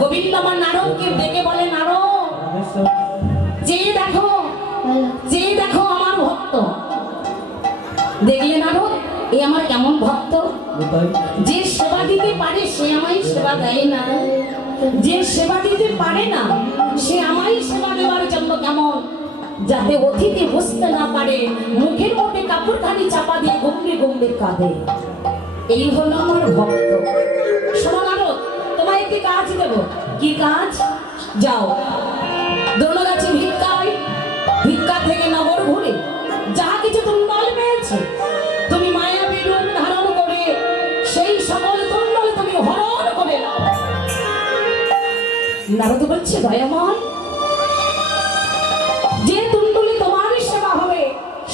গোবিন্দ আমার নারদকে ডেকে বলে, নারদ যে দেখো আমার ভক্ত। দেখলে নারদ, এ আমার কেমন ভক্ত, যে সেবা দিতে পারে সে আমায় সেবা দেয় না, যে সেবা দিতে পারে না সে আমায় সেবা দেওয়ার জন্য কেমন, যাতে অতিথি বুঝতে না পারে মুখের মধ্যে কাপড়খানি চাপা দিয়ে গম্ভীর গম্ভীর কাঁদে। এই হলো আমার ভক্ত। শোনো নারদ, তোমায় একটি কাজ দেব। কি কাজ? যাও দ্রোণগাছি ভিক্ষা থেকে নগর ঘুরে যাহা কিছু তুণ্ডল পেয়েছে তুমি মায়াবী রূপ ধারণ করে সেই সকল তুণ্ডল তুমি হরণ করে নাও। নারদ বলছে, দয়াময়, যে তুণ্ডলে তোমার সেবা হবে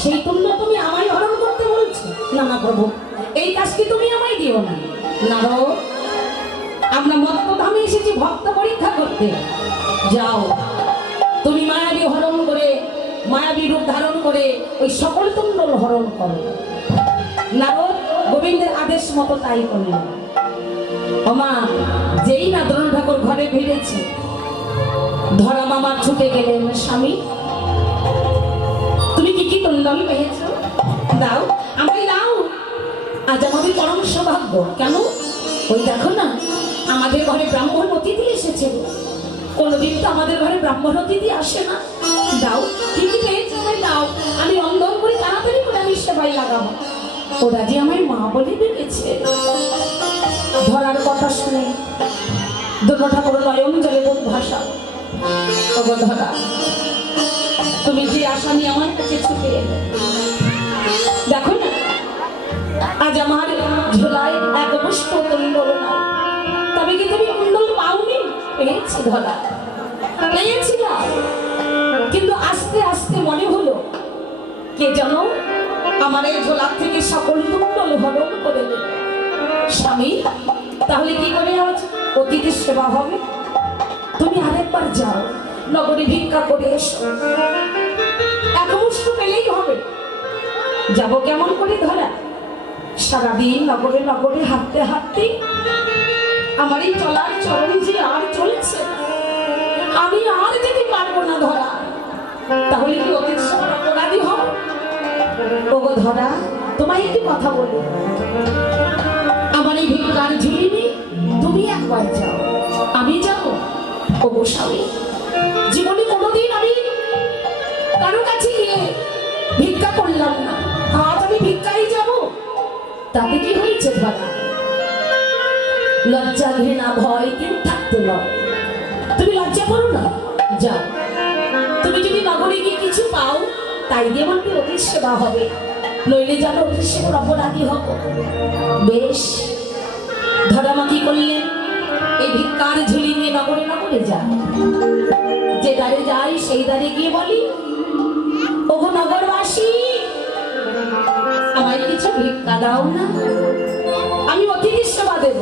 সেই তুণ্ড তুমি আমায় হরণ করতে বলছো? না না প্রভু, এই কাজ কি তুমি আমায় দিও না। নারদ, আমরা মত্তধামে এসেছি ভক্ত পরীক্ষা করতে। যাও তুমি মায়াবী হরণ করে, মায়াবী রূপ ধারণ করে ওই সকল তুণ্ডল হরণ করো। নারদ গোবিন্দের আদেশ মতো তাই করলেন। ওমা, যেই না দ্রোণ ঠাকুর ঘরে ফিরেছে, ধরা মামা ছুটে গেলেন, স্বামী তুমি কি কি তুণ্ডল পেয়েছো? দাও, আমায় দাও, আজ আমাদের পরম সৌভাগ্য। কেন? ওই দেখো না, আমাদের ঘরে ব্রাহ্মণ অতিথি এসেছে। কোনদিন তো আমাদের ঘরে ব্রাহ্মণ অতিথি আসে না। দাও, কি কি পেয়েছো আমায় দাও, আমি রন্ধন করে তাড়াতাড়ি করে আমি সেবাই লাগাবো। ওরা যে আমায় মা বলে ডেকেছে। ধরার কথা শুনে দ্রোণ ঠাকুর নয়ন জলে বহু ভাষা। ওগো ধরা, তুমি যে আশা নিয়ে আমার কাছে ছুটে এলে, দেখো না আজ আমার ঝোলায় এক পুষ্প কুণ্ডল না। তবে কি তুমি কুণ্ডল পাওনি? পেয়েছি ধরা, পেয়েছিলাম, কিন্তু আস্তে আস্তে মনে হলো কে যেন আমার এই ঝোলার থেকে সকল কুণ্ডল হরণ করে দেবে। স্বামী, তাহলে কি করে আজ অতিথির সেবা হবে? তুমি আরেকবার যাও, নগরে ভিক্ষা করে এসো, এক মুষ্ঠ পেলেই হবে। যাবো কেমন করে ধরা? সারাদিন নগরে নগরে হাঁটতে হাঁটতে আমার এই চলার চরণ যে আর চলছে, আমি আর যেতে পারবো না ধরা। তাহলে কি অতিথি সেবার অপরাধী হব? ওগো ধরা, তোমায় একটি কথা বলি, আমার এই ভিক্ষার ঝুলি নিয়ে তুমি একবার যাও, আমি যাবো। ওগো স্বামী, জীবনে কোনোদিন আমি কারো কাছে গিয়ে ভিক্ষা করলাম না, আজ আমি ভিক্ষাই যাব। তাতে কি হয়েছে ধরা? লজ্জা ঘৃণা ভয় কেউ থাকতে নয়, তুমি লজ্জা করো না। যাও, তুমি যদি নগরে গিয়ে কিছু পাও তাই দিয়ে আমার অতিথি সেবা হবে, নইলে যেন অতিথি সেবার অপরাধী হব। বেশ। ধরা মা কি করলেন? এই ভিক্ষার ঝুলি নিয়ে নগরে নগরে যায়, যে দ্বারে যাই সেই দ্বারে গিয়ে বলি, ওগো নগরবাসী, আমায় কিছু ভিক্ষা দাও না, আমি অতিথি সেবা দেব।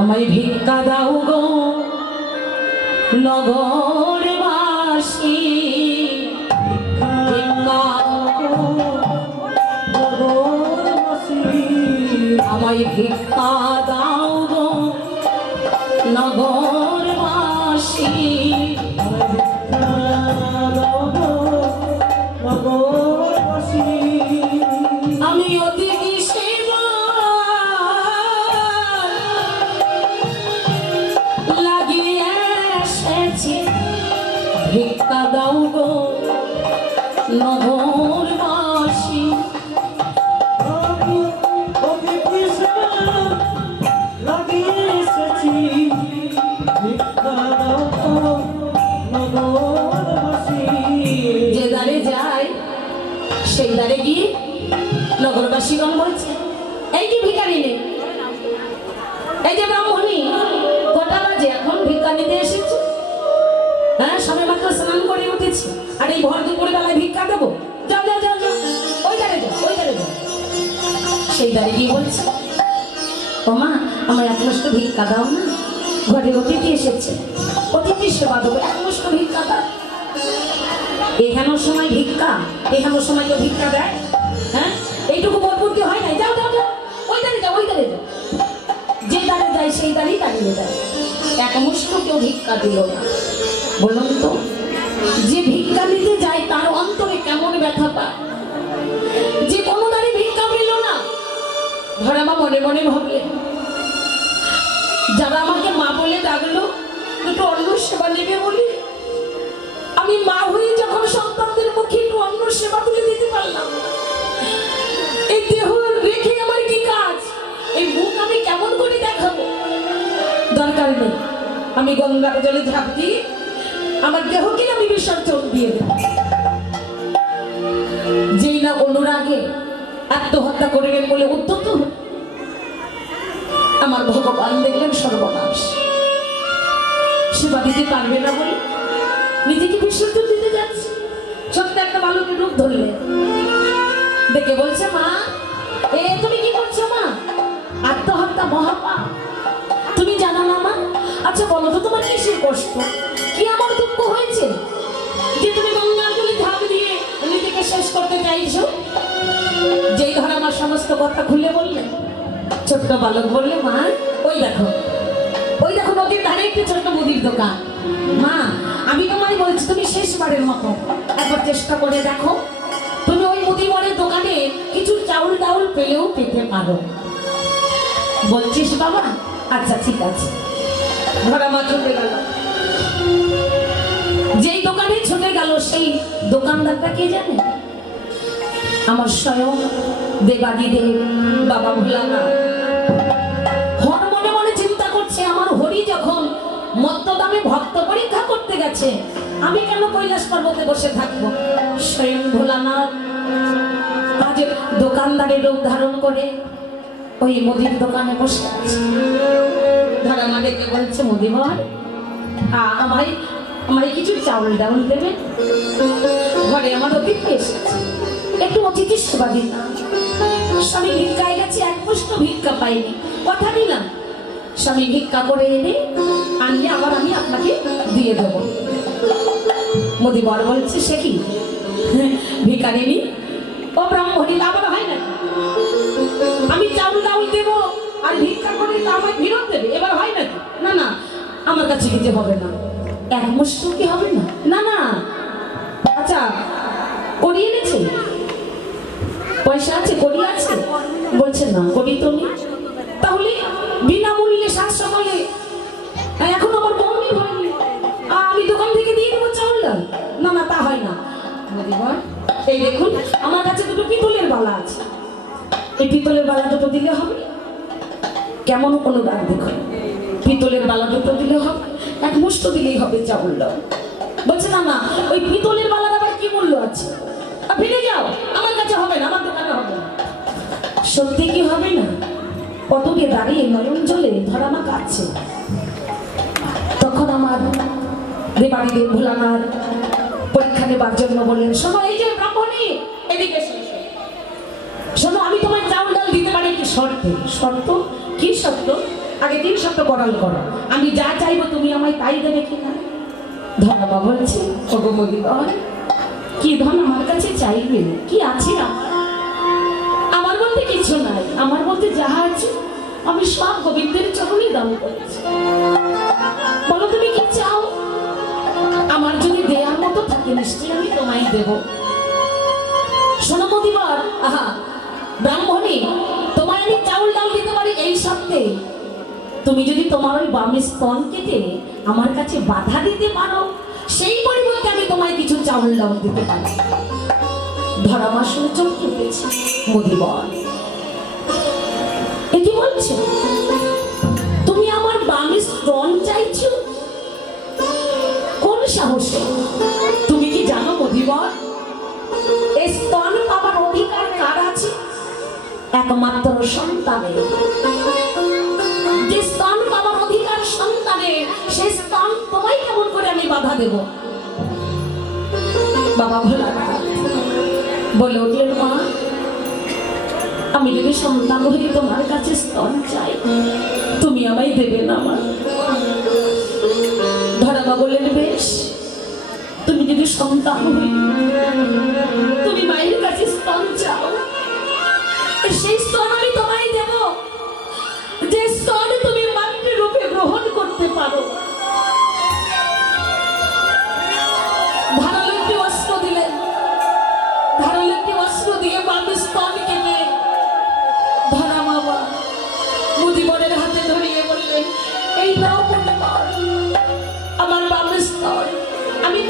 আমায় ভিক্ষা দাও গো নগরবাসী, আমায় ভিক্ষা দাও গো নগরবাসী, আমি অতিথি সেবা লাগিয়ে এসেছি, ভিক্ষা দাও গো নগরবাসী। যে দ্বারে যায় সেই দ্বারে গিয়ে নগরবাসীগণ বলছে, এই যে ভিখারি নেই, এই যে ব্রাহ্মণী, কটা বাজে এখন ভিক্ষা নিতে এসেছে? হ্যাঁ, সবে মাত্র স্নান করে উঠেছি, আর এই ভর দুপুরে বেলায় ভিক্ষা দেবো? যাও যাও যাও যাও, ওই দ্বারে যাও, ওই দ্বারে যাও। সেই দ্বারে গিয়ে বলছে, ও মা, আমার এক মুষ্ঠ ভিক্ষা দাও না, ঘরে অতিথি এসেছে, অতিথি সেবা দেবো, এক মুষ্ঠ ভিক্ষা দাও। এখানোর সময় ভিক্ষা, এখানোর সময় কেউ ভিক্ষা দেয়? হ্যাঁ, এইটুকু বোধ বুদ্ধি হয় না। যাও যাও যাও, ওই দ্বারে যাও, ওই দ্বারে যাও। যে দ্বারে যায় সেই দ্বারেই খাইয়ে দেয়, এক মুষ্ট কেউ ভিক্ষা দিল না। বললাম তো, যে ভিক্ষা নিতে যায় তার অন্তরে কেমন ব্যথা পায়। যে কোনো দাঁড়ে ভিক্ষা পেল না, ধরামা মনে মনে ভাবলেন, যারা আমাকে মা বলে ডাকলো দুটো অন্ন সেবা নেবে বলে, আমি মা হয়ে যখন সন্তানদের মুখে একটু অন্ন সেবা তুলে দিতে পারলাম, এই দেহ রেখে আমার কি কাজ? এই মুখ আমি কেমন করে দেখাবো? দরকার নেই, আমি গঙ্গার জলে ঝাঁপ দিয়ে আমার দেহকে আমি বিসর্জন দিয়ে দেব। যেই না অনুরাগে আত্মহত্যা করবেন বলে উদ্যত, আমার ভগবান দেখলেন সর্বনাশ, সেবা দিতে পারবে না বলে নিজেকে বিসর্জন দিতে যাচ্ছে। ছোট্ট একটা বালকের রূপ ধরলেন, দেখে বলছে, মা তুমি কি করছো মা? আত্মহত্যা মহাপাপ, তুমি জানো না মা? আচ্ছা বলো তো, তোমার কিসের কষ্ট, কি আমার দুঃখ হয়েছে যে তুমি গঙ্গার জলে ঝাঁপ দিয়ে নিজেকে শেষ করতে চাইছো? যেই ধর আমার সমস্ত কথা খুলে বললেন, ছোট্ট বালক বললে, মা ওই দেখো নদীর ধারে একটি ছোট্ট মুদির দোকান। মা আমি তোমায় বলছি, তুমি শেষবারের মতো একবার চেষ্টা করে দেখো, তুমি ওই মুদিমারের দোকানে কিছু চাউল ডাউল পেলেও পেতে পারো। বলছিস বাবা? আচ্ছা ঠিক আছে। ধরা মা ছুটে গেল, যেই দোকানে ছুটে গেল সেই দোকানদারটা কে জানে? আমার স্বয়ং দেবাদিদেব বাবা ভোলানাথ। হর মনে মনে চিন্তা করছে, আমার হরি যখন মত্তদামে ভক্ত পরীক্ষা করতে গেছে, আমি কেন কৈলাস পর্বতে বসে থাকবো? স্বয়ং ভোলানাথ আজ দোকানদারের রূপ ধারণ করে ওই মুদির দোকানে বসে আছে। ধরা মা ডেকে বলছে, মুদিমার আমায় কিছু চাউল ডাউল দেবে? ঘরে আমার অতিথি এসেছে, একটু অতিথি সেবা দিন। স্বামী ভিক্ষায় গেছে, এক মুষ্ট ভিক্ষা পাইনি, কথা দিলাম স্বামী ভিক্ষা করে এনে আনলে আবার আমি আপনাকে দিয়ে দেবো। মুদিবার বলছে, সে কি ভিক্ষা নেনি? ও ব্রাহ্মণী, আবার হয় না? আমি চাউল ডাউল দেবো আর ভিক্ষা করে আমায় ফেরত দেবে, এবার হয় নাকি? না না, আমার কাছে দিতে হবে না। এক মুষ্ট কি হবে না? না না। আচ্ছা করি এনেছে? পয়সা আছে? করি আছে? বলছে না, করি তো নেই। তাহলে বিনামূল্যে সাত সকালে এখন আমার বমি হয়নি, আমি দোকান থেকে দিয়ে দেবো চাউল ডাল? না না, তা হয় না। এই দেখুন আমার কাছে দুটো পিতলের বালা আছে, এই পিতলের বালা দুটো দিলে হবে? কেমন অনুদান দেখুন, পিতলের বালা দুটো দিলে হবে, এক মুষ্ট দিলেই হবে চাউল ডাল। বলছে না না, ওই পিতলের বালার আবার কি মূল্য আছে? ফিরে যাও, আমার কাছে হবে না, আমার দোকানে হবে না। সত্যি কি হবে না? কতকে দাঁড়িয়ে নয়ন জলে ধরা মা কাঁদছে। তখন আমার দেবাদিদেব ভোলানাথ পরীক্ষা নেবার জন্য বললেন, শোনো এই যে ব্রাহ্মণী, এদিকে শোনো, আমি তোমার চাউল ডাল দিতে পারি একটি শর্তে। শর্ত? কি শর্ত? আগে 3 শর্ত করাল করো, আমি যা চাইবো তুমি আমায় তাই দেবে কিনা? ধর্মা বলছে, ওগো মদিবার, কি ধন আমার কাছে চাইবে? কি আছে আমার বলতে কিছু নাই, আমার বলতে যাহা আছে আমি সব গোবিন্দের চরণে দান করেছি। বলো তুমি কি চাও? আমার যদি দেয়ার মতো থাকে নিশ্চয়ই আমি তোমায় দেব। শোনো মদিবার, ব্রাহ্মণী, তোমায় আমি চাউল ডাল দিতে পারি এই শর্তে, তুমি যদি তোমার ওই বামে স্তন কেটে আমার কাছে বাধা দিতে পারো, সেই পরিবর্তে আমি তোমায় কিছু চাউল ডাল দিতে পারি। ধরামা শুনে চোখ উঠেছে। মদিবার এ কি বলছো? তুমি আমার বামে স্তন চাইছো? কোন সাহসে? তুমি কি জানো মদিবার, এই স্তন পাবার অধিকার কার আছে? একমাত্র সন্তানের। যে স্তন পাবার অধিকার সন্তানের, সেই স্তন তোমায় কেমন করে আমি বাধা দেব? বাবা ভোলানাথ বলে উঠলেন, মা আমি যদি সন্তান হয়ে তোমার কাছে স্তন চাই, তুমি আমায় দেবে না মা? ধরাবা বললেন, বেশ, তুমি যদি সন্তান হয়ে তুমি মায়ের কাছে স্তন চাও, সেই স্তন আমি তোমায় দেব। যে স্তন তুমি মাতৃরূপে গ্রহণ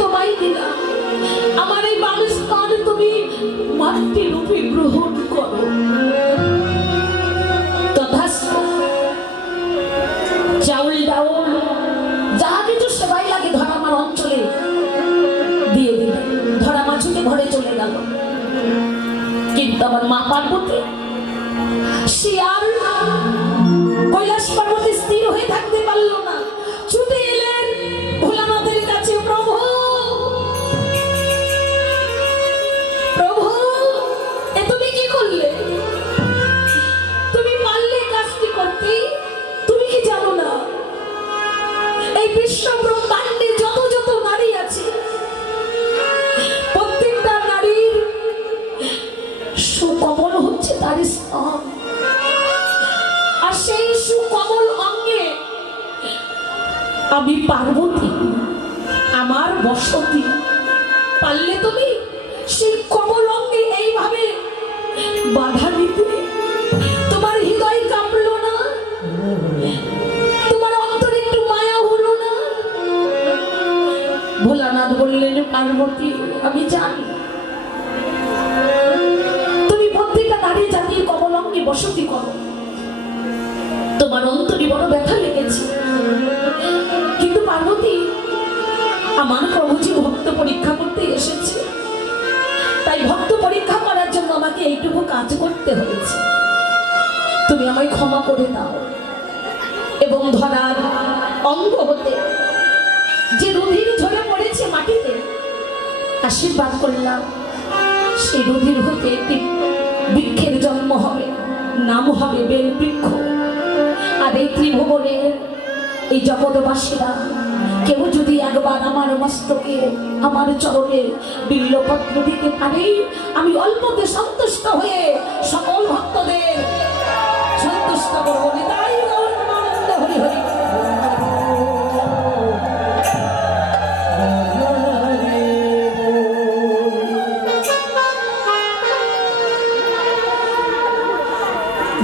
তোমায় দিলাম, আমার এই বালস্থান তুমি মাটির রূপে গ্রহণ করো। তথাস্তু। চাউল ডাউল যা কিছু সেবাই লাগে ধরা আমার অঞ্চলে দিয়ে দিলেন। ধরা মাছুকে ঘরে চলে গেল। কিন্তু আমার মা পার্বতী সে আর কৈলাস পর্বতে স্থির হয়ে থাকতে পারল না, ছুটে এলেন ভোলানাথের কাছে। প্রভু, প্রভু, এ তুমি কি করলে? তুমি পারলে কাজটি করতে? তুমি কি জানো না এই বিশ্ব ব্রহ্মাণ্ডে যত যত নারী আছে প্রত্যেকটা নারীর সুকমল হচ্ছে তার স্তন, আর সেই সুকমল অঙ্গে আমি পার্বতী, আমার বসতি। পারলে তুমি সেই কমল অঙ্গে এইভাবে বাধা দিতে? তোমার হৃদয় কাঁপল না? তোমার অন্তরে একটু মায়া হলো না? ভোলানাথ বললেন, পার্বতী আমি জানি তুমি প্রত্যেকটা নারী জাতির কমল অঙ্গে বসতি করো, তোমার অন্তরে বড় ব্যথা লেগেছে। কিন্তু পার্বতী, আমার প্রভুজি ভক্ত পরীক্ষা করতে এসেছে, তাই ভক্ত পরীক্ষা করার জন্য আমাকে এইটুকু কাজ করতে হয়েছে। তুমি আমায় ক্ষমা করে দাও এবং ধরার অঙ্গ হতে যে রুধির ঝরে পড়েছে মাটিতে, আশীর্বাদ করলাম সেই রুধির হতে একটি বৃক্ষের জন্ম হবে, নাম হবে বেল বৃক্ষ। আর এই ত্রিভুবনের এই জগৎবাসীরা কেউ যদি একবার আমার মস্তকে, আমার চরণে বিল্লপত্র দিতে পারে, আমি অল্পতে সন্তুষ্ট হয়ে সকল ভক্তদের সন্তুষ্ট করবো। তাই আনন্দ হরি হরি।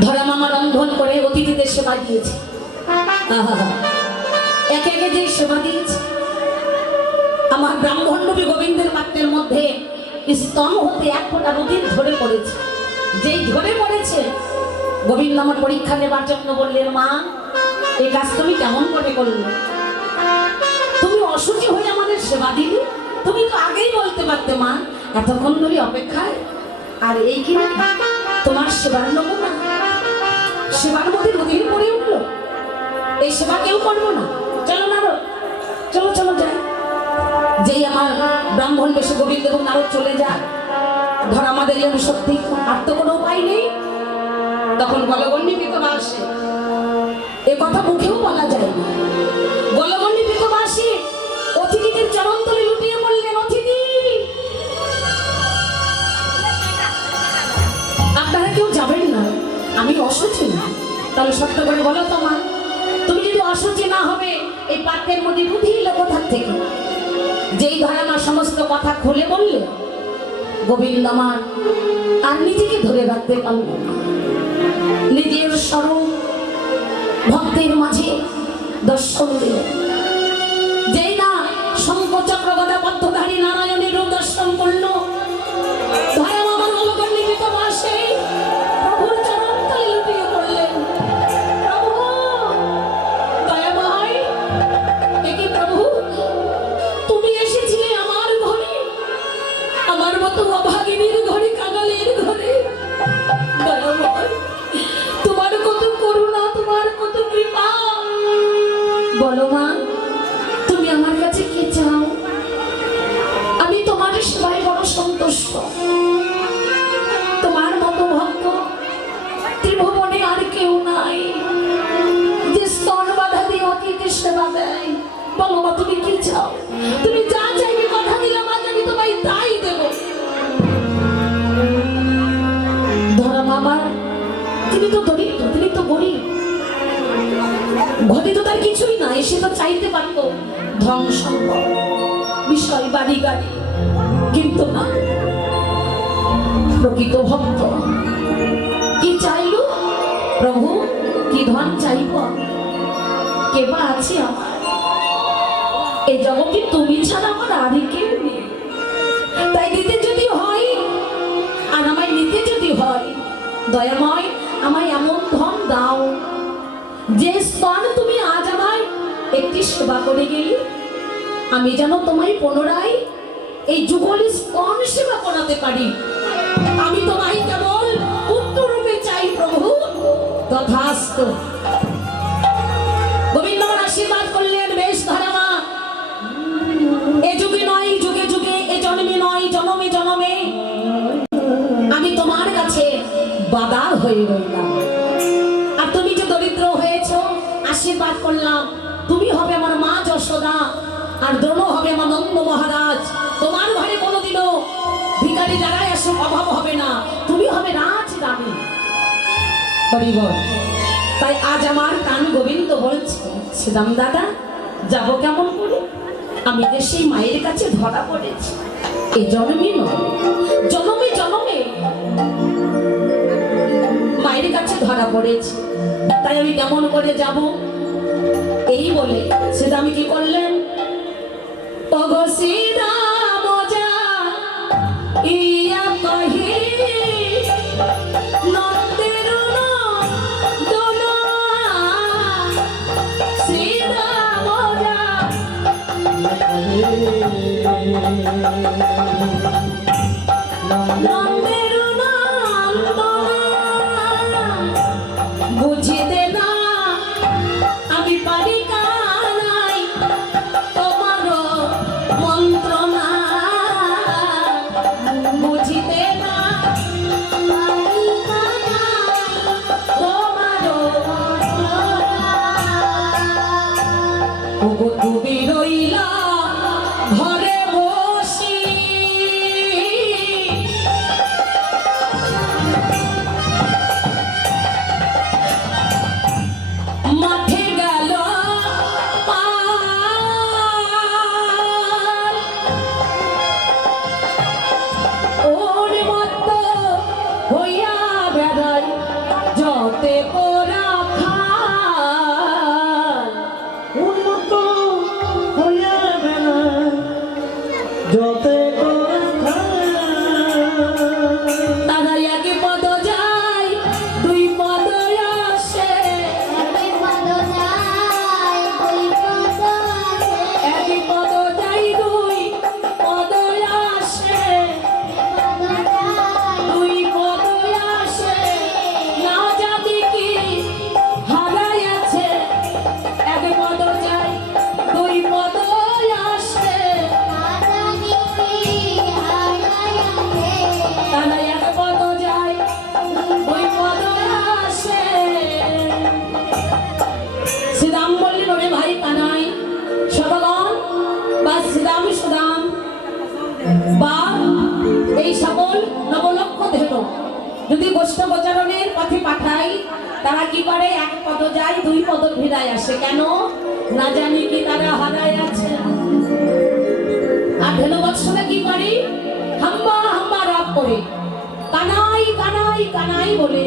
ধরা মামা রন্ধন করে অতিথিদের সেবা দিয়েছে। একে একে যে সেবা দিয়েছে, আমার ব্রাহ্মণ নবী গোবিন্দের পাত্রের মধ্যে স্তন হতে এক ফোঁটা রুধির ঝরে পড়েছে। যেই ঝরে পড়েছে, গোবিন্দ আমার পরীক্ষা নেবার জন্য বললেন, মা এই কাজ তুমি কেমন করে করলে? তুমি অসুচি হয়ে আমাদের সেবা দিলে? তুমি তো আগেই বলতে পারতে মা, এতক্ষণ ধরে অপেক্ষায়। আর এই কি তোমার সেবার নমুনা? সেবার মধ্যে রুধির পড়ে উঠলো, এই সেবা কেউ করবো না, চলো নারদ, চলো চলো যাই। যেই আমার ব্রাহ্মণ বেশে গোবিন্দ এবং নারদ চলে যায়, ধর আমাদের যেন সত্যি আর তো কোনো উপায় নেই। তখন গলগণ্ডী বিধবা আসে, এ কথা মুখেও বলা যায় না। গলগণ্ডী বিধবা আসে অতিথিদের চরণতলে লুটিয়ে বললেন, অতিথি আপনারা কেউ যাবেন না, আমি অসুচি না। তাহলে সত্য করে বলো তো মা, তুমি যদি অসুচি না হবে এই পাত্রের মধ্যে রুধির এলো কোথা থেকে? যেই ধরে আমার সমস্ত কথা খুলে বললে, গোবিন্দ আমার আর নিজেকে ধরে রাখতে পারল না। নিজের স্বরূপ ভক্তের মাঝে দর্শন দিল। যেই না শঙ্খ চক্র গদা পদ্মধারী নারায়ণের রূপ দর্শন করলো, ধরে আমার গলগণ্ডী বিধবা আসে প্রভুর চরণতলে লুটিয়ে পড়লেন, প্রভু দয়াময়, এ কি প্রভু তুমি এসেছিলে আমার ঘরে, আমার মতো অভাগিনীর ঘরে, কাঙালের ঘরে। দয়াময়, তোমার কত করুণা, তোমার কত কৃপা। বলো মা, তুমি আমার কাছে কি চাও? আমি তোমার সেবায় বড় সন্তুষ্ট। তোমার মতো ভক্ত ত্রিভুবনে আর কেউ নাই যে স্তন বাধা দিয়ে অতিথি সেবা দেয়। বলো মা, তুমি কি চাও? তুমি যা চাইবে কথা দিলাম, আজ আমি তোমায় তাই দেব। ধরা মামা, তিনি তো দরিদ্র, তিনি তো গরিব, ঘরে তো তার কিছুই না। এসে তো চাইতে পারতো ধন সম্পদ, বিষয়, বাড়ি গাড়ি, কিন্তু না। প্রকৃত ভক্ত কি চাইলো? প্রভু কি ধন চাইব আমি? কেবা আছে আমার? এই জগতে তুমি ছাড়া আমার আর কেউ নেই। তাই দিতে যদি হয় আর আমায় নিতে যদি হয়, দয়াময় আমায় এমন ধন দাও যে স্তন তুমি আজ আমায় একটি সেবা করে গেলি, আমি যেন তোমায় পুনরায় এই যুগল স্তন সেবা করাতে পারি। আমি তোমায় কেবল পুত্র রূপে চাই প্রভু। তথাস্তু। গোবিন্দ আমার আশীর্বাদ করলেন, বেশ ধরামা, এ যুগে নয় যুগে যুগে, এ জন্মে নয় জনমে জনমে আমি তোমার কাছে বাধা হয়ে রইলাম। আর তুমি যে দরিদ্র হয়েছ, আশীর্বাদ করলাম, তুমি হবে আমার মা যশোদা, আর দ্রোণ হবে আমার নন্দ মহারাজ। তোমার ঘরে কোনোদিনও ভিখারি যারাই আসুক অভাব হবে না, তুমি হবে রাজ রানী। হরিবল। তাই আজ আমার প্রাণ গোবিন্দ বলছে, শ্রীরাম দাদা যাবো কেমন করে? আমি যে সেই মায়ের কাছে ধরা পড়েছি, এই জন্মে নয় জনমে জনমে মায়ের কাছে ধরা পড়েছি। তাই আমি কেমন করে যাব? এই বলে শ্রীরাম কি করলেন, ওগো শ্রীরাম যা ইয়া কহি নন্দের দোলা, শ্রীরাম যা নন্দের বুঝিতে না আমি পারি কানাই তোমার মন্ত্রণা, বুঝিতে না পারি কানাই তোমার ওগো তুমি রইলা ঘরে বসি, মাঠে গেল ওর মত হইয়া বেড়াই যতে পোড়া খাল, ওর মতো হইয়া বেড়ায় যতে করে তারা এক পদ যায় দুই পদ আসে, এক পদ যাই দুই পদ আসে, দুই পদ আসে না জানি কি হারাইয়াছে, এক পদ যাই দুই পদ আসে, তারা এক পদ যায় দুই পদ আসে। শ্রীরাম বললেন, ওরে ভাই কানাই, সবগণ বা শ্রীরাম সুদাম বা এই সকল নবলক্ষ ধেনু যদি বৈষ্ণবচরণের পথে পাঠাই, তারা কি করে? এক পদ যায় দুই পদ ফিরায় আসে। কেন? না জানি কি তারা হারায় আছে। আর ধেনু বৎসরা কি করে? হাম্বা হাম্বা রাগ করে কানাই কানাই কানাই বলে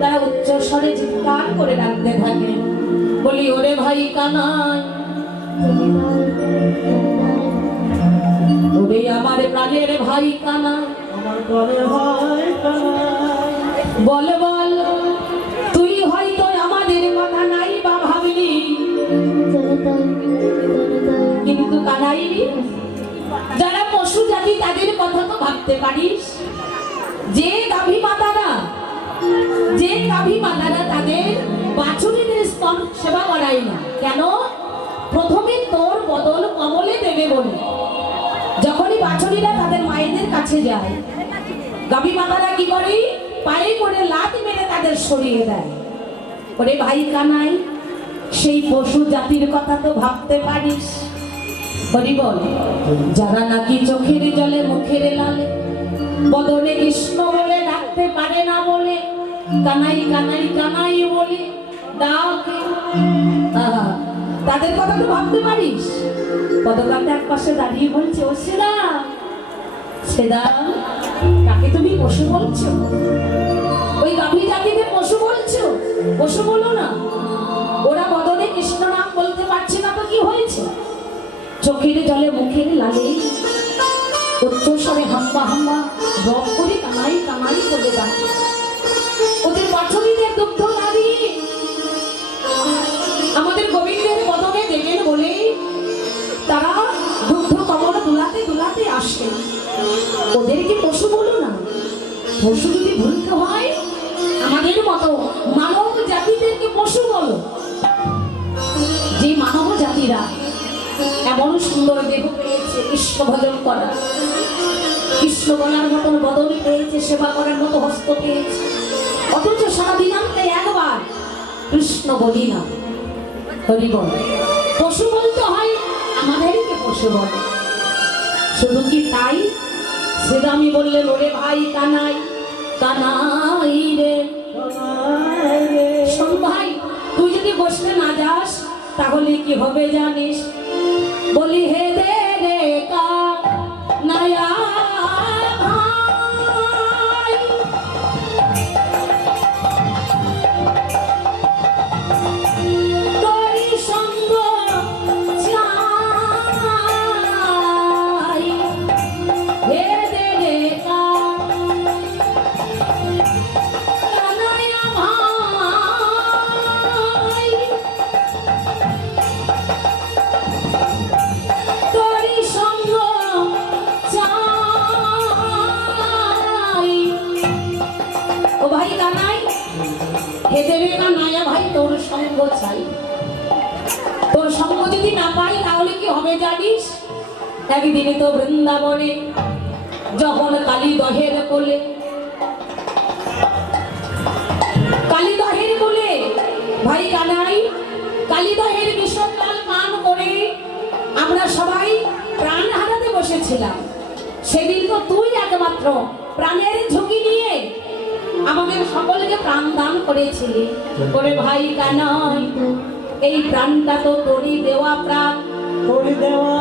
তারা উচ্চ স্বরে চিৎকার করে ডাকতে থাকে। বলি, ওরে ভাই কানাই, ওরে আমার প্রাণের ভাই কানাই, আমার ঘরে হয় বল বল তুই হয়তো আমাদের কথা নাই বা ভাবলি, কিন্তু কানাই যারা পশু জাতি তাদের কথা তো ভাবতে পারিস। যে গাভী মাতারা তাদের বাছুরিদের স্তন সেবা করাই না। কেন? প্রথমে তোর বদল কমলে দেবে বলে। যখনই বাছুরিরা তাদের মায়েদের কাছে যায়, গাভী মাতারা কি করে? পায়ে করে লাত মেরে তাদের সরিয়ে দেয়। ওরে ভাই কানাই, সেই পশু জাতির কথা তো ভাবতে পারিস। হরি বল। যারা নাকি চোখের জলে মুখের লালে বদনে কৃষ্ণ বলে ডাকতে পারে না বলে কানাই কানাই কানাই বলে ডাকে, তাদের কথা তো ভাবতে পারিস। পদকাটা এক পাশে দাঁড়িয়ে বলছে, ও সেদা কাকে তুমি পশু বলছো? ওই গাভী জাতিকে পশু বলছো? পশু বলো না। ওরা বদনে কৃষ্ণ নাম বলতে পারছে না তো কি হয়েছে? চোখ চোখের জলে মুখের লালে উচ্চস্বরে হাম্বা হাম্বা রব করে কানাই কানাই করে ডাকে। ওদের পাঠরীদের দুগ্ধ নারী আমাদের গোবিন্দের বদনে দেবেন বলে তারা দুগ্ধ কমল দুলাতে দুলাতে আসে। ওদেরকে পশু বলো না, পশু যদি ভুলতে হয় আমাদের মতো মানব জাতিদেরকে পশু বলো। যে মানব জাতিরা এমন সুন্দর দেহ পেয়েছে কৃষ্ণ ভজন করা, কৃষ্ণ বলার মতন বদন পেয়েছে, সেবা করার মতো হস্ত পেয়েছে, অথচ সারাদিনান্তে একবার কৃষ্ণ বলি না, হরি বল। পশু বলতে হয় আমাদেরকে পশু বলে। শুধু কি তাই, শ্রীরামী বললেন ওরে ভাই কানাই কানাই রে। শোন ভাই, তুই যদি বসতে না যাস তাহলে কি হবে জানিস? বলি হে দে রে কানায়া ভাই, তোরি সঙ্গ চাই, হে দে রে কানায়া ভাই, তোরি সঙ্গ চাই। ও ভাই কানাই, হে দেবে কানায়া ভাই, তোর সঙ্গ চাই। তোর সঙ্গ যদি না পাই তাহলে কি হবে জানিস? একদিনে তো বৃন্দাবনে যখন কালীদহের কোলে, কালীদহের কোলে ভাই কানাই কালীদহের বিষম জল পান করে আমরা সবাই প্রাণ হারাতে বসেছিলাম। সেদিন তো তুই একমাত্র প্রাণের ঝুঁকি নিয়ে আমাদের সকলকে প্রাণ দান করেছিলি। করে ভাই কানাই, এই প্রাণটা তো তোরই দেওয়া প্রাণ, তোরই দেওয়া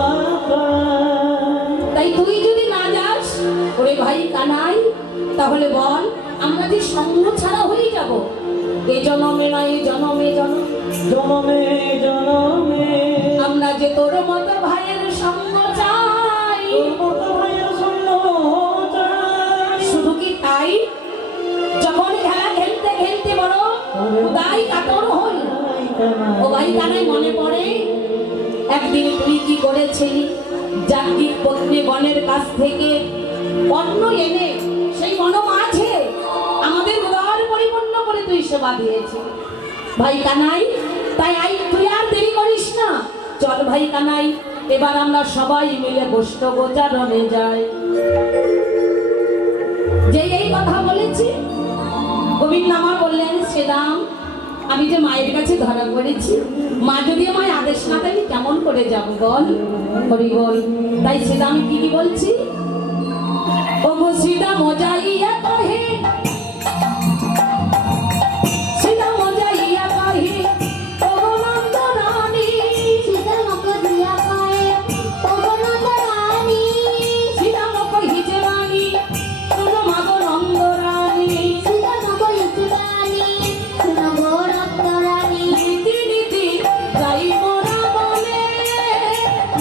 প্রাণ। তাই তুই যদি না যাস ওরে ভাই কানাই, তাহলে বল আমরা যে সঙ্গ ছাড়া হয়ে যাব। এই জনমে নয় জনমে জনম, জনমে জনমে আমরা যে তোর মতো ভাইয়ের সঙ্গ চাই। তোর মতো ভাইয়ের সঙ্গ চাই। শুধু কি তাই, যখন খেলা খেলতে খেলতে বড় উদাই কাতর হই, ও ভাই কানাই মনে পড়ে একদিন তুই কি করেছিলি? জাগতিক পত্নী বনের কাছ থেকে অন্ন এনে সেই বন মাঝে আমাদের উদার পরিপূর্ণ করে তুই সেবা দিয়েছি ভাই কানাই। তাই তুই আর দেরি করিস না, চল ভাই কানাই, এবার আমরা সবাই মিলে বৈষ্ণবচারণে যাই। যে এই কথা বলেছি গোবিন্দ আমার বললেন, শ্রীরাম আমি যে মায়ের কাছে ধরা পড়েছি, মা যদি আমায় আদেশ না দেয় কেমন করে যাব বল, হরি বল। তাই শ্রীরাম কি বলছি, ও গো সীতা মজাইয়া কহে, সীতা মজাইয়া কহে, ও গো নন্দ রানী, সীতা মুখ দিয়া কয়ে ও গো নন্দ রানী, সীতা মুখ হিজে রানী, শুনো মা গো নন্দ রানী, সীতা মুখ হিজে রানী, শুনো গো নন্দ রানী। নীতি নীতি যাই মোরা বলে,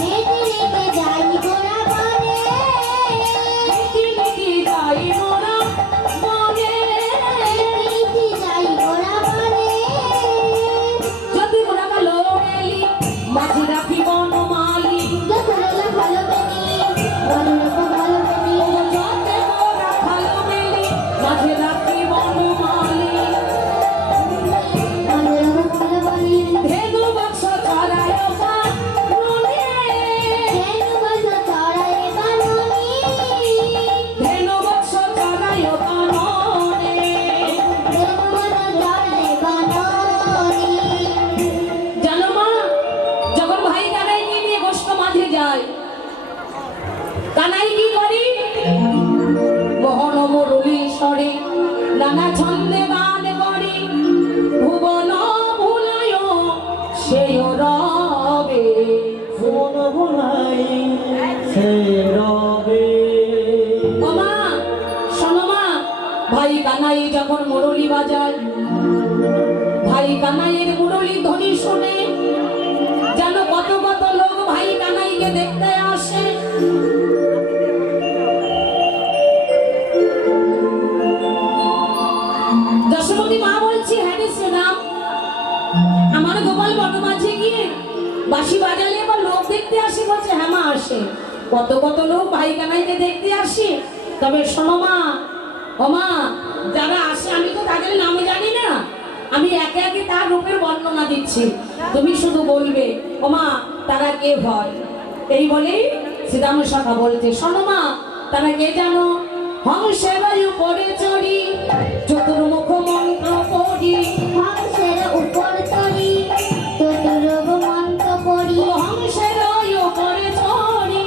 নীতি নীতি যাই গোরা বনে, নীতি নীতি যাই মোরা বলে, নীতি যাই গোরা বনে। যদি মোরা ভালো মেলি মাঝে রাখি বনমালী, যতলা ভালো বেনি, বলরূপ ভালো বেনি, যাতে মোরা ভালো মেলি মাঝে রাখি বনমালী, বলরূপ ভালো বেনি। ধেনু বাক্স ছড়ায় কাননে, ধেনু বাক্স ছড়ায় কাননে, ধেনু বাক্স ছড়ায় কাননে। ধেনু বাক্স ছড়ায় কাননে। জানো মা, যখন ভাই কানাই নিয়ে গোষ্ঠ মাঝে যায়, কানাই কি করি মোহন মুরলী স্বরে নানা ছন্দে গান করি, ভুবন ভুলায় সেই রবে, মন ভোলাই সে রবে। ও মা শোনো মা, ভাই কানাই যখন মুরলী বাজায়, ভাই কানাইয়ের মুরলী ধ্বনি শুনে যেন কত কত লোক ভাই কানাইকে দেখতে আসে, কত কত লোক ভাই কানাইকে দেখতে আসে। তবে শোনো মা, ও মা, যারা আসে আমি তো তাদের নাম জানি না, আমি একে একে তার রূপের বর্ণনা দিচ্ছি, তুমি শুধু বলবে ও মা তারা কে হয়। এই বলেই শ্রীরাম সখা বলছে, শোনো মা তারা কে জানো? হংসের উপরে চড়ি চতুর্মুখ মন্ত্র পড়ি, হংসের উপর তরি চতুর্ভ মন্ত্র পড়ি, হংসের উপরে চড়ি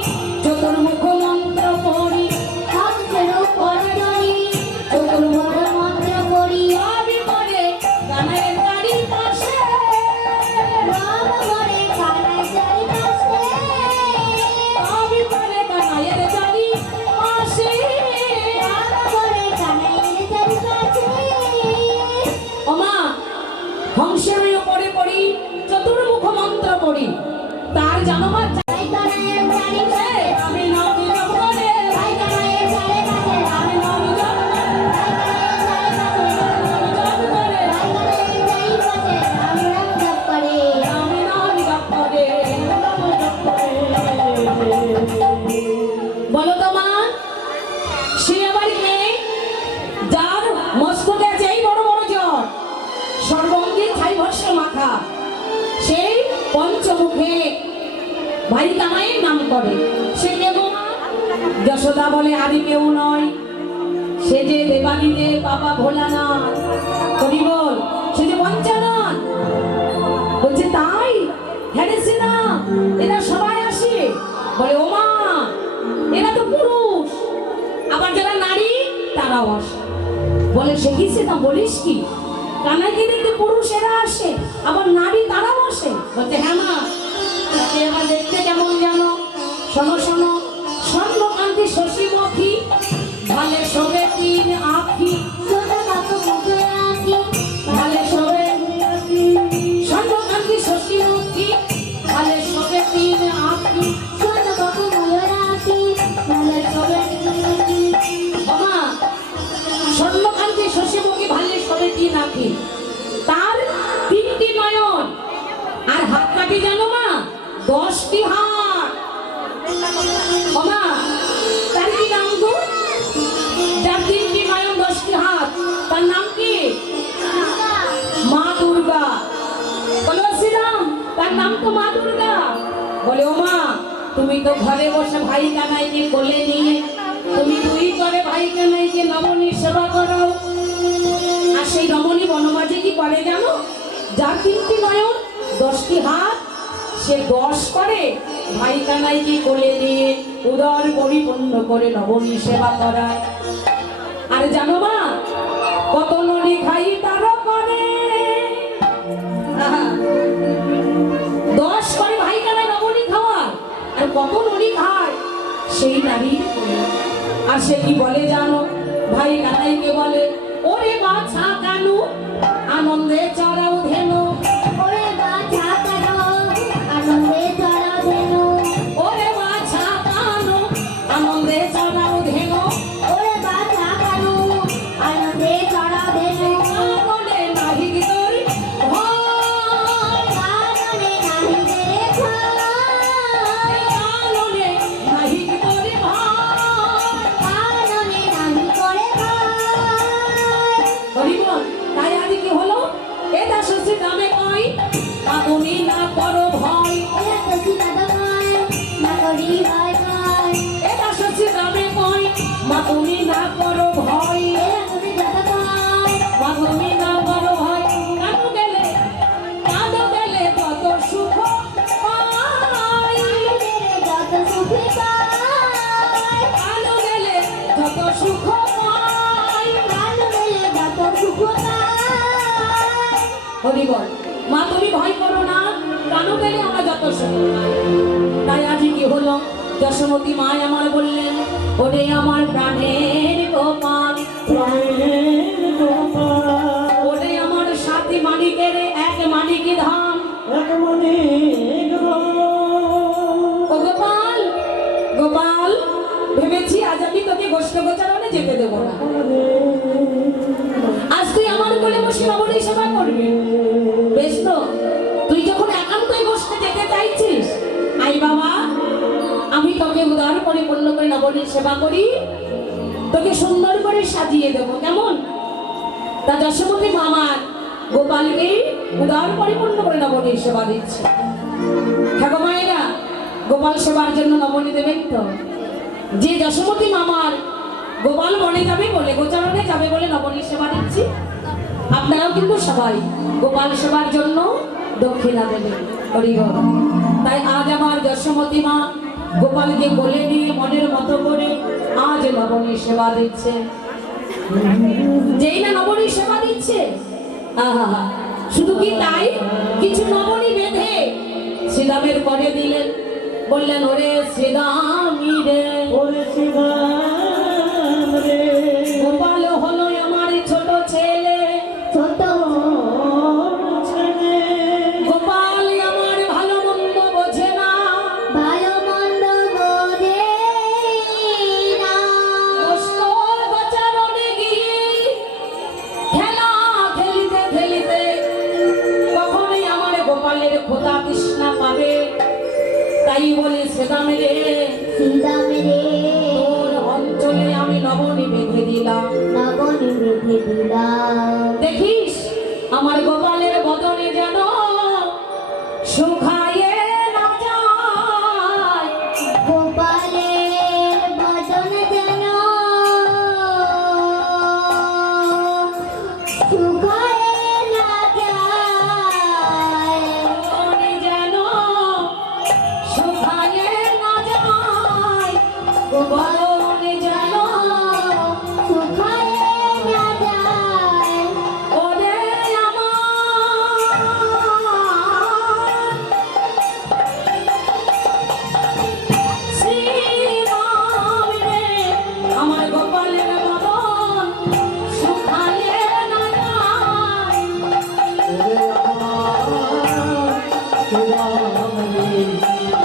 চতুর্মুখ মন্ত্র পড়ি, হংসের উপর তরি চতুর্ভ মন্ত্র পড়ি, আমি পরে গানের গাড়ির পাশে, রাম ঘরে কানাই চারিপাশে, আমি পরে গানের গাড়ির পাশে। রাম ঘরে কানাইয়ের চারিপাশে। ওমা, হংসের উপরে পড়ি চতুর্মুখ মন্ত্র পড়ি, তার জানো মা? ভাই কানাইয়ের চারিপাশে, আমি নাম জপ করে, ভাই কানাইয়ের চারিপাশে, আমি নাম জপ করে, ভাই কানাইয়ের চারিপাশে, নাম জপ করে, ভাই কানাইয়ের চারিপাশে রাম রাম জপ করে। আমি নাম জপ করে। বলো তো মা, সে আবার কে? যার মস্তকে আছে এই বড় বড় জ্বর, সর্বঙ্গে ছাই ভস্য মাখা, সেই পঞ্চমুখে ভাই কানাইয়ের নাম করে। সে কে গো মা? যশোদা বলে আদি কেউ নয়, সে যে দেবানীতে বাবা ভোলানাথ, কবি বল সে যে পঞ্চানন। বলছে তাই? হ্যাঁ রে সিনা, এরা সবাই আসে। বলে ও মা, এরা তো পুরুষ, আবার যারা নারী তারাও আসে। বলে সে কি সে না বলিস কি? কানাইকে দেখতে পুরুষেরা আসে, আবার নারী তারাও আসে। বলছে হ্যাঁ মা, তাকে এবার দেখতে কেমন জানো? শোনো শোনো, স্বর্ণকান্তি শশীমুখী, ভালে শোভে তিন আঁখি, সোনা বাবু মুখে রাখি, ভালে শোভে স্বর্ণকান্তি শশীমুখী, ভালে শোভে তিন আঁখি। সোনা বাবু মুখে রাখি, ভালো সবে বাবা, স্বর্ণকান্তি শশীমুখী ভালে শোভে তিন আঁখি, তার তিনটি নয়ন, আর হাত কাটি জানো মা? 10টি হাত। বাবা, তার কি নাম গো? যার তিনটি নয়ন 10টি হাত, তার নাম কি? মা দুর্গা। বলো শ্রীরাম, তার নাম তো মা দুর্গা। বলে ও মা, তুমি তো ঘরে বসে ভাই কানাইকে কোলে নিয়ে তুমি দুই করে ভাই কানাইকে নবনীর সেবা করো। আর সেই রমণী বনমাঝে কি করে জানো? যার তিনটি নয়ন 10টি হাত, সে 10 করে ভাই কানাইকে কোলে নিয়ে উদর পরিপূর্ণ করে নবনীর সেবা করায়। আর জানো মা, কত ননি খাই তারা করে, 10 করে ভাই কানাই নবনী খাওয়ার, আর কত ননি খায় সেই নারীর কোলে। আর সে কি বলে জানো? ভাই কানাইকে বলে ওরে বাছা কানু, আনন্দে চড়াও ধেনু, ওরে বাছা কানো, আনন্দে চড়া ধেনু, ওরে বাছা কানু, আনন্দে চড়াও ধেনু, ওরে বাছা কানো, আনন্দে চড়া ধেনু, কাননে নাহি তোর ভয়, কাননে নাহি রে ভয়, কাননে নাহি তোর ভয়। কাননে নাহি করে ভয়। হরিবল, তাই আজ কি হলো? এ দাসী নামে কই আপনি না করো ভয়, ওরে কচি দাদা ভয়, না করি ভয় ভয়, এ দাসী নামে কই মা তুমি না করো ভয়, ওরে কচি দাদা ভয়, মা তুমি না করো ভয়। কাঁদো গেলে কত সুখ পাই, যত সুখে পাই, কাঁদো গেলে কত সুখ পাই। কালো বেলে যত সুখ পাই। হরিবল, মা তুমি ভয় করো না, কানো গেলে আমরা যত সুখ পাই। তাই আজ কি হলো? যশোমতী মা আমার বললেন ওরে আমার প্রাণের গোপাল, প্রাণের গোপাল, ওরে আমার সাথী মানিকের এক মানিকি ধাম। এক মানিক ধাম। ও গোপাল, গোপাল, ভেবেছি আজ আমি তোকে গোষ্ঠ গোচারণে যেতে দেবো না। আজ তুই আমার কোলে বসে নবনীর সেবা করবি, বেশ তো? তুই যখন একান্তই গোষ্ঠে যেতে চাইছিস, আই বাবা, আমি পরিপূর্ণ করে নবনীর সেবা করি, তোকে সুন্দর করে সাজিয়ে দেবো, কেমন? তা যশোমতী মামার গোপালকে উদার পরিপূর্ণ করে নবনীর সেবা দিচ্ছে। হ্যাঁ গো মায়েরা, গোপাল সেবার জন্য নবনী দেবেন তো? যে যশোমতী মামার গোপাল বনে যাবে বলে, গোচারণে যাবে বলে নবনীর সেবা দিচ্ছি, আপনারাও কিন্তু সবাই গোপাল সেবার জন্য দক্ষিণা দেবেন। হরিবল। তাই আজ আমার যশোমতী মা গোপালকে বলে নিয়ে মনের মতো করে আজ নবনীর সেবা দিচ্ছে। যেই না নবনীর সেবা দিচ্ছে, আহা, শুধু কি তাই, কিছু নবনী বেঁধে শ্রীরামের পরে দিলেন, বললেন ওরে শ্রীরামী রে, ওরে শিবাম রে, গোপাল হলো আমার ছোট ছেলে, ছোট ছেলে, গোপাল আমার ভালো মন্দ বোঝে না, ভালো মন্দ বোঝে না। কষ্ট গোচারণে গিয়ে খেলা খেলিতে খেলিতে কখনোই আমার গোপালের খোদা তৃষ্ণা পাবে। তাই বলে শ্রীরামে রে, শ্রীরামে রে, তোর অঞ্চলে আমি নবনী বেঁধে দিলাম। নবনী বেঁধে দিলাম। দেখিস আমার গোপালের বদনে যেন শুকায়ে না যায়। গোপালের বদন যেন শুকায়ে না যায়। বদনে যেন শুকায়ে না যায়। বদনে যেন শুকায়ে না যায়। ওরে আমার শ্রীরাম রে, আমার গোপালের বদন শুকায়ে না যায়।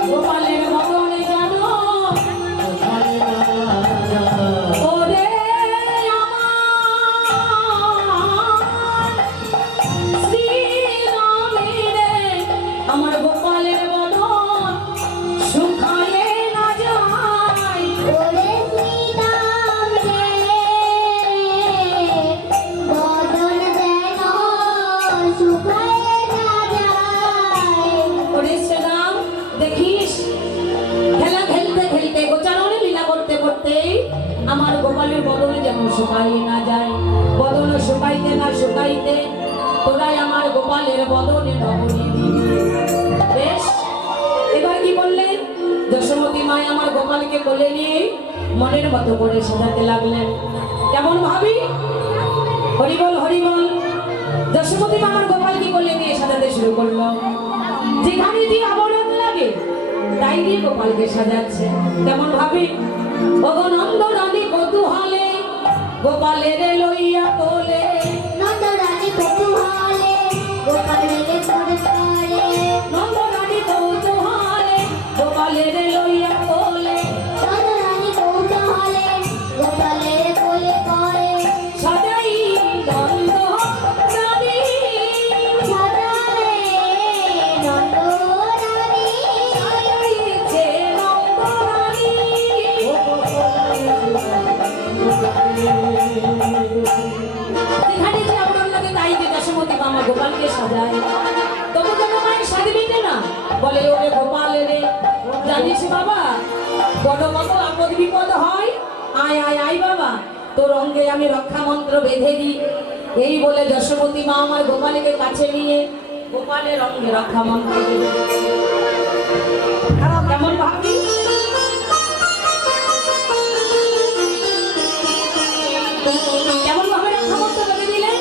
গোপালের বদনে যেন ওরে আমার শ্রীরামে রে, আমার গোপালের বদন শুকায়ে না যায়। ওরে শ্রীরাম রে, বদন যেন শুকায়ে না যায়। ওরে শ্রীরাম, দেখিস খেলা খেলতে খেলতে গোচারণে লীলা করতে করতে আমার গোপালের বদনে যেন শুকাইয়ে না যায়। বদন শুকাইতে না শুকাইতে তোরাই আমার গোপালের বদনে নবনী দিবি। বেশ, এবার কি বললেন? যশোমতী মায় আমার গোপালকে কোলে নিয়ে মনের মতো করে সাজাতে লাগলেন। কেমন ভাবি? হরিবল হরিবল। যশোমতী মা আমার গোপালকে কোলে নিয়ে সাজাতে শুরু করলো। যেখানে যে আবরণ লাগে তাই দিয়ে গোপালকে সাজাচ্ছে। কেমন ভাবি? ভগনন্দরানী কৌতূহলে গোপালের লইয়া কোলে, নন্দরানী কৌতূহলে গোপালের কোলে পড়ে। নন্দরানী কৌতূহলে গোপালের লইয়া কোলে, নন্দরানী কৌতূহলে গোপালের কোলে পড়ে। সদাই নন্দরানী, সাজায়ে নন্দরানী, সাজাইছে নন্দরানী। যেখানে যে আবরণ লাগে তাই দিয়ে যশোমতী মা আমার গোপালকে সাজায়। তবু কেন মায়ের সাজবিতে না? বলে ওরে গোপাল রে, জানিস বাবা বড় কত আপদ বিপদ হয়, আয় আয় আয় বাবা, তোর অঙ্গে আমি রক্ষা মন্ত্র বেঁধে দিই। এই বলে যশোমতী মা আমার গোপালকে কাছে নিয়ে গোপালের অঙ্গে রক্ষা মন্ত্র বেঁধে দিল। কেমন ভাবি? কেমন ভাবে রক্ষা মন্ত্র বেঁধে দিলেন?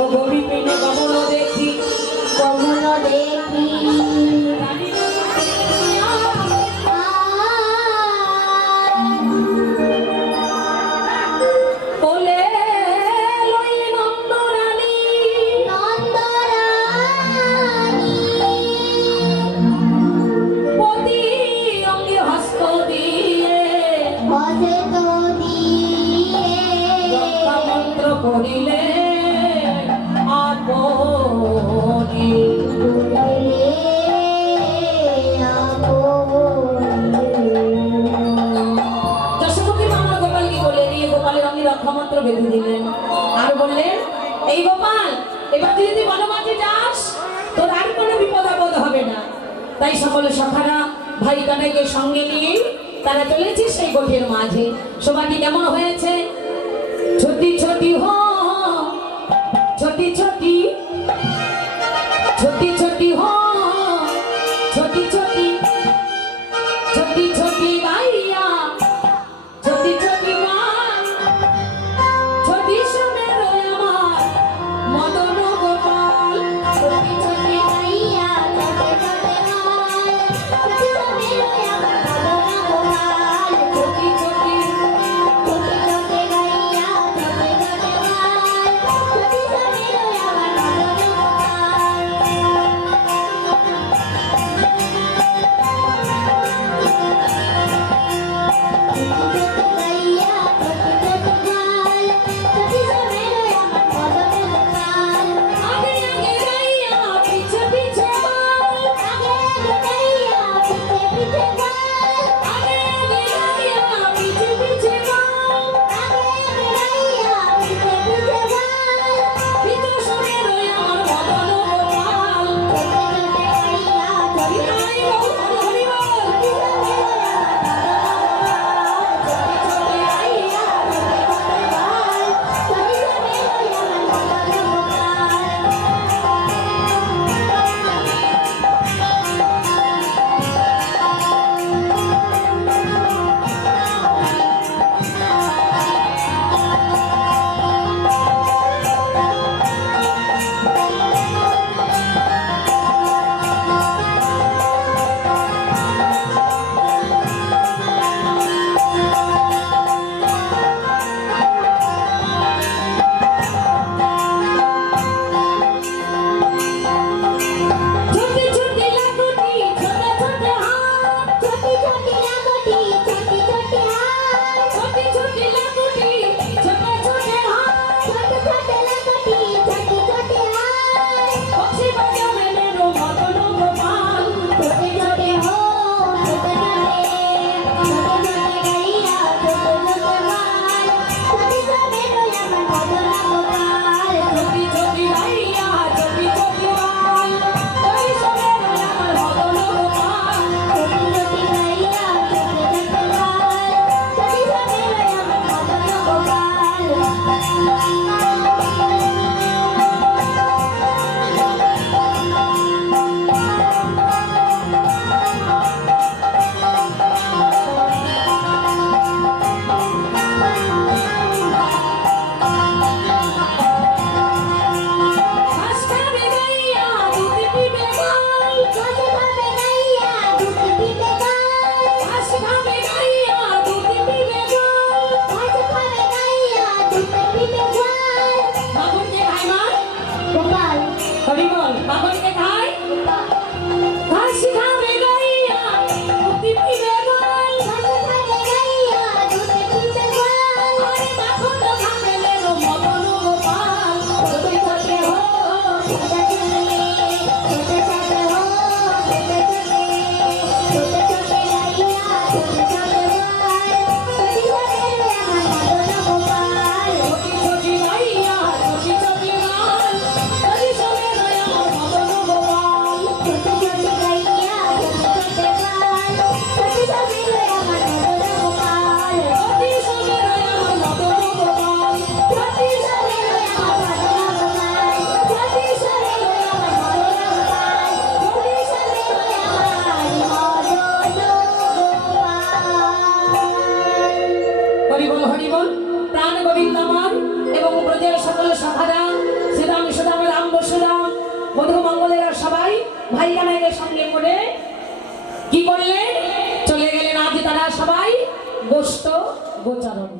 ও গভীর পেটে কমল দেখি, কমল দেখি রানী কোলে লই নন্দরানী, নন্দরানী, তাই সকল সখারা ভাই কানাইকে সঙ্গে নিয়ে তারা চলেছে সেই গোঠের মাঝে। সবাইটি কেমন হয়েছে? ছোটি ছোটি হো ছোটি ছোটি ছোটি ছোটি হো ছোটি ছোটি ছোটি ছোটি গাইয়া ছোটি ছোটি গান ছোটি সোনের আমার মদন গোপাল। ছোটি ছোটি গাইয়া ছোটি ছোটি গান ছোটি ছোটি আমার মদন গোপাল। ছোটি ছোটি ছোটি ছোটি গাইয়া ছোটি ছোটি গান ছোটি ছোটি আমার মদন হরিবল বাবনকে খায় ঘাস খাবে গাইয়া দুধ পিবে গাই আরে মাখন খাবে লেলো মদন গোপাল। ছোটে ছোটে হো ছোটি ছোটি গাইয়া ছোটি ছোটি গান ছোটি ছোটি আমার মদন গোপাল। ছোটি ছোটি আমার মদন গোপাল। হরিবল হরিবল প্রাণ গোবিন্দ আমার এবং ব্রজের সকল সখারা শ্রীরাম সুদাম রাম বসুরাম মধু মঙ্গলেরা সবাই ভাই কানাইয়ের সঙ্গে করে কি করলেন? চলে গেলেন আজ তারা সবাই গোষ্ঠ গোচারণ।